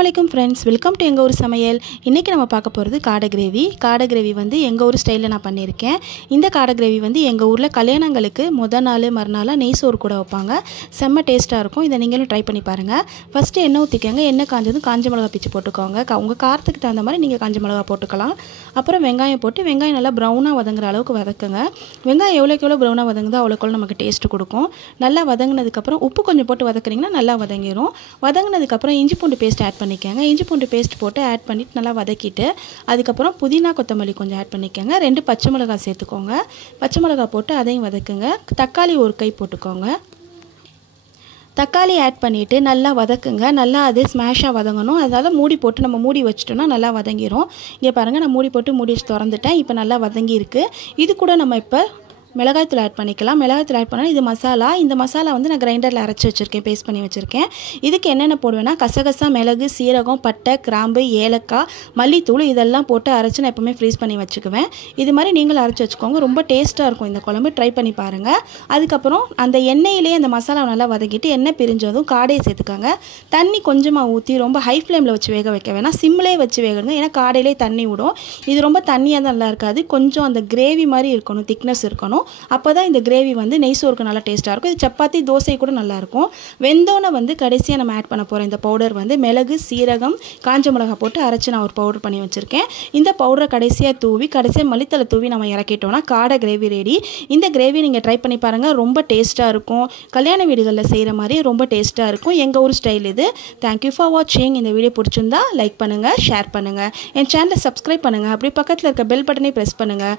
Assalamualaikum friends, welcome to எங்க ஊர் சமையல். இன்னைக்கு நம்ம பார்க்க போறது காடை கிரேவி. காடை கிரேவி வந்து எங்க ஊர் ஸ்டைல்ல நான் பண்ணியிருக்கேன். இந்த காடை கிரேவி வந்து எங்க ஊர்ல கல்யாணங்களுக்கு முத நாள் மறுநாள் நெய் சோறு கூட வைப்பாங்க. செம்ம டேஸ்டா இருக்கும். இத நீங்களும் ட்ரை பண்ணி பாருங்க. ஃபர்ஸ்ட் எண்ணெய் ஊத்திக்கங்க. எண்ணெய் காஞ்சதும் காஞ்ச மிளகாய் பிச்சு போட்டுக்கோங்க. உங்க காரத்துக்கு தகுந்த மாதிரி நீங்க காஞ்ச மிளகாய் போட்டுக்கலாம். அப்புறம் வெங்காயம் போட்டு வெங்காயம் நல்லா பிரவுனா வதங்குற அளவுக்கு வதக்குங்க. வெங்காயம் எவ்வளவுக்கு எவ்வளவு பிரவுனா வதங்குதோ அவ்வளவுக்கு நமக்கு டேஸ்ட் கொடுக்கும். நல்லா வதங்கினதுக்கு அப்புறம் உப்பு கொஞ்சம் போட்டு வதக்குனீங்கன்னா நல்லா வதங்கிரும். வதங்கினதுக்கு அப்புறம் இஞ்சி பூண்டு பேஸ்ட் ஆட் பண்ணிக்கங்க. இஞ்சி பூண்டு பேஸ்ட் போட்டு ஆட் பண்ணிட்டு நல்லா வதக்கிட்டு அதுக்கப்புறம் புதினா கொத்தமல்லி கொஞ்சம் ஆட் பண்ணிக்கங்க. 2 பச்சை மிளகாய் சேர்த்துக்கோங்க. பச்சை மிளகாய் போட்டு அதையும் வதக்குங்க. தக்காளி ஒரு கை போட்டுக்கோங்க. தக்காளி ஆட் பண்ணிவிட்டு நல்லா வதக்குங்க. நல்லா அது ஸ்மாஷாக வதங்கணும். அதாவது மூடி போட்டு நம்ம மூடி வச்சிட்டோம்னா நல்லா வதங்கிரும். இங்கே பாருங்கள், நான் மூடி போட்டு மூடி வச்சு திறந்துட்டேன். இப்போ நல்லா வதங்கியிருக்கு. இது கூட நம்ம இப்போ மிளகாய்த்தூள் ஆட் பண்ணிக்கலாம். மிளகாய்த்தூள் ஆட் பண்ணால் இது மசாலா. இந்த மசாலா வந்து நான் கிரைண்டரில் அரைச்சி வச்சுருக்கேன், பேஸ்ட் பண்ணி வச்சுருக்கேன். இதுக்கு என்னென்ன போடுவேன்னா கசகசா, மிளகு, சீரகம், பட்டை, கிராம்பு, ஏலக்காய், மல்லித்தூள் இதெல்லாம் போட்டு அரைச்சி நான் எப்போவுமே ஃப்ரீஸ் பண்ணி வச்சுக்குவேன். இது மாதிரி நீங்களும் அரைச்சி வச்சுக்கோங்க. ரொம்ப டேஸ்ட்டாக இருக்கும் இந்த குழம்பு. ட்ரை பண்ணி பாருங்கள். அதுக்கப்புறம் அந்த எண்ணெயிலே அந்த மசாலா நல்லா வதக்கிட்டு எண்ணெய் பிரிஞ்சதும் காடையை சேர்த்துக்கோங்க. தண்ணி கொஞ்சமாக ஊற்றி ரொம்ப ஹை ஃப்ளேமில் வச்சு வேக வைக்க வேணாம், சிம்மிலே வச்சு வேகணுங்க. ஏன்னா காடையிலே தண்ணி விடும். இது ரொம்ப தண்ணியாக தான் நல்லா இருக்காது. கொஞ்சம் அந்த கிரேவி மாதிரி இருக்கணும், திக்னஸ் இருக்கணும். அப்போ தான் இந்த கிரேவி வந்து நெய் சோறுக்கு நல்லா டேஸ்ட்டாக இருக்கும். இது சப்பாத்தி தோசை கூட நல்லாயிருக்கும். வெந்தோனை வந்து கடைசியாக நம்ம ஆட் பண்ண போகிற இந்த பவுடர் வந்து மிளகு, சீரகம், காஞ்ச மிளகாய் போட்டு அரைச்சி நான் ஒரு பவுடர் பண்ணி வச்சுருக்கேன். இந்த பவுடரை கடைசியாக மல்லித்தலை தூவி நம்ம இறக்கிட்டோம்னா காடை கிரேவி ரெடி. இந்த கிரேவி நீங்கள் ட்ரை பண்ணி பாருங்கள். ரொம்ப டேஸ்ட்டாக இருக்கும். கல்யாண வீடுகளில் செய்கிற மாதிரி ரொம்ப டேஸ்ட்டாக இருக்கும். எங்கள் ஊர் ஸ்டைல் இது. தேங்க்யூ ஃபார் வாட்சிங். இந்த வீடியோ பிடிச்சிருந்தா லைக் பண்ணுங்கள், ஷேர் பண்ணுங்கள், என் சேனலை சப்ஸ்கிரைப் பண்ணுங்கள். அப்படியே பக்கத்தில் இருக்க பெல் பட்டனை ப்ரெஸ் பண்ணுங்கள்.